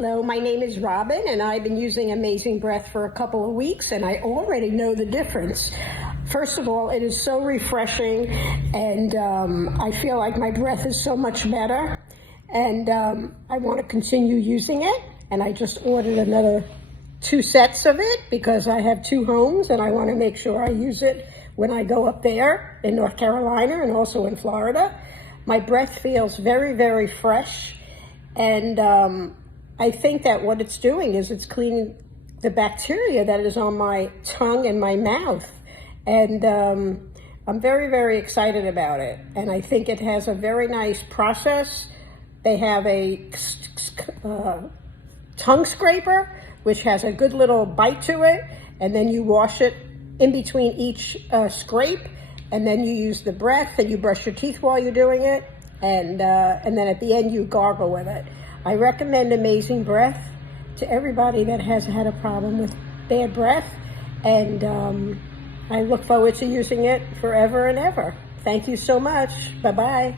Hello, my name is Robin, and I've been using Amazing Breath for a couple of weeks, and I already know the difference. First of all, it is so refreshing, and I feel like my breath is so much better, and I want to continue using it, and I just ordered another 2 sets of it because I have 2 homes, and I want to make sure I use it when I go up there in North Carolina and also in Florida. My breath feels very, very fresh, and I think that what it's doing is it's cleaning the bacteria that is on my tongue and my mouth. And I'm very, very excited about it. And I think it has a very nice process. They have a tongue scraper, which has a good little bite to it. And then you wash it in between each scrape. And then you use the breath and you brush your teeth while you're doing it. And then at the end, you gargle with it. I recommend Amazing Breath to everybody that has had a problem with bad breath, and I look forward to using it forever and ever. Thank you so much. Bye-bye.